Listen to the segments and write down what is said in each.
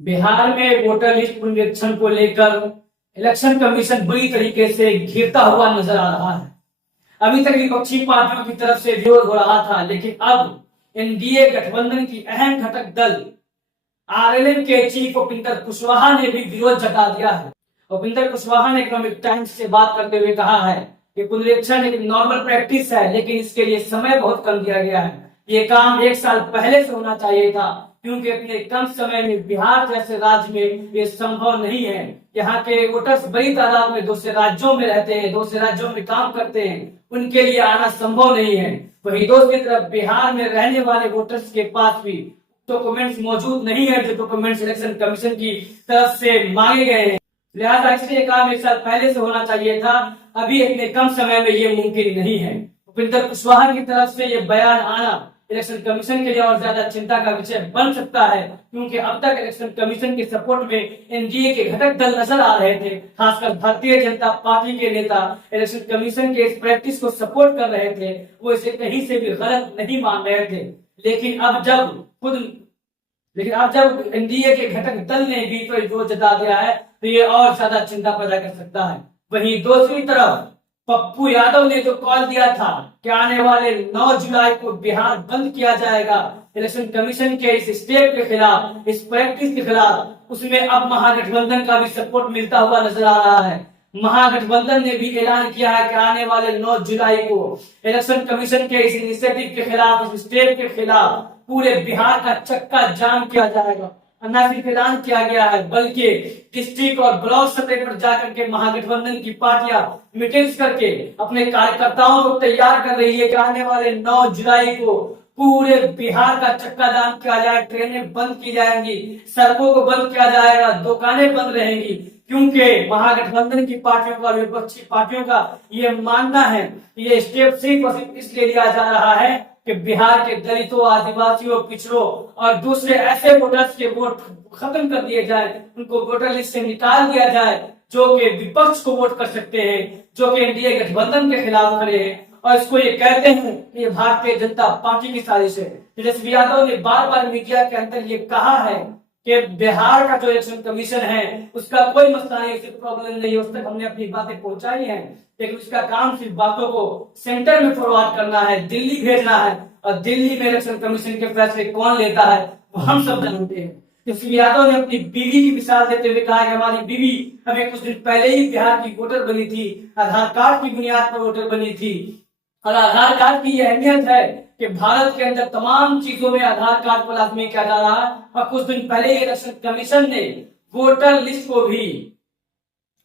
बिहार में voter list पुनरीक्षण को लेकर इलेक्शन कमीशन बुरी तरीके से घिरता हुआ नजर आ रहा है। अभी तक विपक्षी पार्टियों की तरफ से विरोध हो रहा था, लेकिन अब एनडीए गठबंधन की अहम घटक दल आरएलएन के चीफ उपिंदर कुशवाहा ने भी विरोध जता दिया है। उपिंदर कुशवाहा ने इकोनॉमिक टाइम्स से बात करते हुए कहा है कि पुनरीक्षण एक नॉर्मल प्रैक्टिस है, लेकिन इसके लिए समय बहुत कम दिया गया है। ये काम 1 साल पहले से होना चाहिए था, क्योंकि इतने कम समय में बिहार जैसे राज्य में ये संभव नहीं है। यहाँ के वोटर्स बड़ी तादाद में दूसरे राज्यों में रहते हैं, दूसरे राज्यों में काम करते हैं, उनके लिए आना संभव नहीं है। वही दूसरी तरफ बिहार में रहने वाले वोटर्स के पास भी डॉक्यूमेंट्स मौजूद नहीं है, जो डॉक्यूमेंट्स इलेक्शन कमीशन की तरफ से मांगे गए हैं। लिहाजा इसलिए काम 1 साल पहले से होना चाहिए था, अभी इतने कम समय में ये मुमकिन नहीं है। उपिंदर कुशवाहा की तरफ से ये बयान आना इलेक्शन कमीशन के लिए और ज्यादा चिंता का विषय बन सकता है, क्योंकि अब तक इलेक्शन कमीशन के सपोर्ट में एनडीए के घटक दल नजर आ रहे थे। खासकर भारतीय जनता पार्टी के नेता इलेक्शन कमीशन के इस प्रैक्टिस को सपोर्ट कर रहे थे, वो इसे कहीं से भी गलत नहीं मान रहे थे। लेकिन अब जब एनडीए के घटक दल ने भी तो विरोध जता दिया है, तो ये और ज्यादा चिंता पैदा कर सकता है। वहीं दूसरी तरफ पप्पू यादव ने जो कॉल दिया था कि आने वाले 9 जुलाई को बिहार बंद किया जाएगा इलेक्शन कमीशन के इस स्टेप के खिलाफ, इस प्रैक्टिस के खिलाफ, उसमें अब महागठबंधन का भी सपोर्ट मिलता हुआ नजर आ रहा है। महागठबंधन ने भी ऐलान किया है कि आने वाले 9 जुलाई को इलेक्शन कमीशन के इस इनिशिएटिव के खिलाफ, इस स्टेप के खिलाफ पूरे बिहार का चक्का जाम किया जाएगा। न सिर्फ ऐलान किया गया है, बल्कि डिस्ट्रिक्ट और ब्लॉक सतह पर जाकर के महागठबंधन की पार्टियां मीटिंग्स करके अपने कार्यकर्ताओं को तैयार कर रही है कि आने वाले 9 जुलाई को पूरे बिहार का चक्का जाम किया जाए, ट्रेनें बंद की जाएंगी, सड़कों को बंद किया जाएगा, दुकानें बंद रहेंगी, क्योंकि महागठबंधन की पार्टियों का, विपक्षी पार्टियों का ये मानना है कि ये स्टेप सिर्फ और सिर्फ इसलिए लिया जा रहा है कि बिहार के दलितों, आदिवासियों, पिछड़ों और दूसरे ऐसे वोटर्स के वोट खत्म कर दिए जाए, उनको वोटर लिस्ट से निकाल दिया जाए, जो कि विपक्ष को वोट कर सकते हैं, जो कि एनडीए गठबंधन के खिलाफ खड़े हैं। और इसको ये कहते हैं कि ये भारतीय जनता पार्टी की साजिश है। तेजस्वी यादव ने बार बार मीडिया के अंदर ये कहा है कि बिहार का जो इलेक्शन कमीशन है उसका कोई मसला नहीं, उससे प्रॉब्लम नहीं है, उस तक हमने अपनी बातें पहुंचाई हैं, लेकिन उसका काम सिर्फ बातों को सेंटर में फॉरवर्ड करना है, दिल्ली भेजना है। और दिल्ली में इलेक्शन कमीशन के फैसले कौन लेता है वो हम सब जानते हैं। तेजस्वी यादव ने अपनी बीवी की मिसाल देते हुए कहा कि हमारी बीवी हमें कुछ दिन पहले ही बिहार की वोटर बनी थी, आधार कार्ड की बुनियाद पर वोटर बनी थी। और आधार कार्ड की यह अहमियत है कि भारत के अंदर तमाम चीजों में आधार कार्ड को लाजमी किया जा रहा है। और कुछ दिन पहले इलेक्शन कमीशन ने वोटर लिस्ट को भी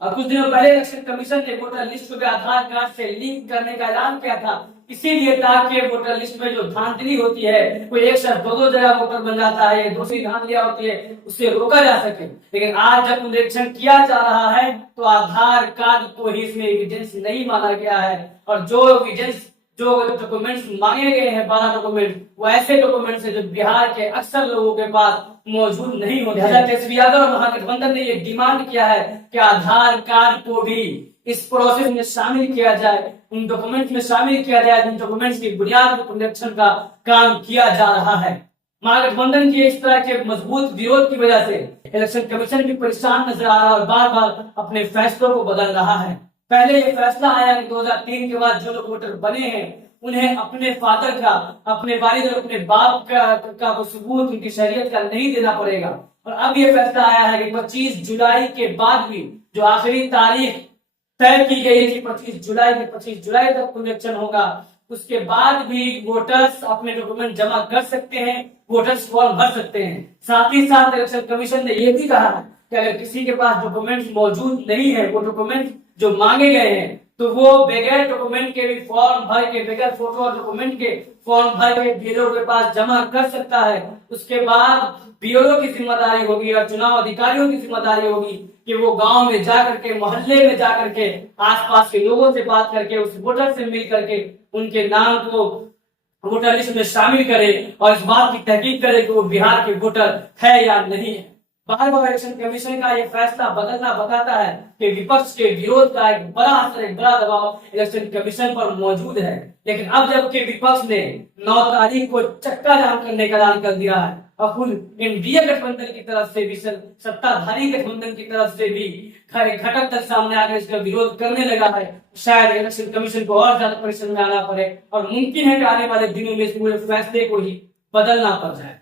वोटर लिस्ट को भी आधार कार्ड से लिंक करने का ऐलान किया था, इसीलिए ताकि वोटर लिस्ट में जो धांधली होती है, कोई एक साथ 2 जगह वोटर बन जाता है, दूसरी धांधलियां होती है, उससे रोका जा सके। लेकिन आज जब पुनरीक्षण किया जा रहा है तो आधार कार्ड को ही इसमें एविडेंस नहीं माना गया है। और जो डॉक्यूमेंट्स मांगे गए हैं, 12 डॉक्यूमेंट, वो ऐसे डॉक्यूमेंट्स है जो बिहार के अक्सर लोगों के पास मौजूद नहीं होते। तेजस्वी यादव और महागठबंधन ने ये डिमांड किया है कि आधार कार्ड को भी इस प्रोसेस में शामिल किया जाए, उन डॉक्यूमेंट्स में शामिल किया जाए, जिन डॉक्यूमेंट्स की बुनियाद पर पुनरीक्षण का काम किया जा रहा है। महागठबंधन के इस तरह के मजबूत विरोध की वजह से इलेक्शन कमीशन भी परेशान नजर आ रहा है और बार बार अपने फैसलों को बदल रहा है। पहले ये फैसला आया कि 2003 के बाद जो लोग वोटर बने हैं उन्हें अपने फादर का, अपने वालिद और अपने बाप का सबूत, उनकी शरीयत का नहीं देना पड़ेगा। और अब ये फैसला आया है कि 25 जुलाई के बाद भी, जो आखिरी तारीख तय की गई थी 25 जुलाई तक पुनरीक्षण होगा, उसके बाद भी वोटर्स अपने डॉक्यूमेंट जमा कर सकते हैं, वोटर्स फॉर्म भर सकते हैं। साथ ही साथ इलेक्शन कमीशन ने यह भी कहा है कि अगर किसी के पास डॉक्यूमेंट्स मौजूद नहीं है, वो डॉक्यूमेंट जो मांगे गए हैं, तो वो बगैर डॉक्यूमेंट के भी फॉर्म भर के, बगैर फोटो और डॉक्यूमेंट के फॉर्म भर के बीएलओ के पास जमा कर सकता है। उसके बाद बीएलओ की जिम्मेदारी होगी और चुनाव अधिकारियों की जिम्मेदारी होगी कि वो गांव में जाकर के, मोहल्ले में जाकर के, आसपास के लोगों से बात करके, उस वोटर से मिल करके उनके नाम को वोटर लिस्ट में शामिल करे और इस बात की तहकीक करे कि वो बिहार के वोटर है या नहीं है। बार बार इलेक्शन कमीशन का यह फैसला बदलना बताता है कि विपक्ष के विरोध का एक बड़ा असर, एक बड़ा दबाव इलेक्शन कमीशन पर मौजूद है। लेकिन अब जबकि विपक्ष ने 9 तारीख को चक्का जाम करने का ऐलान कर दिया है और खुद एनडीए गठबंधन की तरफ से भी, सत्ताधारी गठबंधन की तरफ से भी घटक दल सामने आकर इसका विरोध करने लगा है, शायद इलेक्शन कमीशन को और ज्यादा परेशान में आना पड़े और मुमकिन है कि आने वाले दिनों में इस पूरे फैसले को ही बदलना पड़ जाए।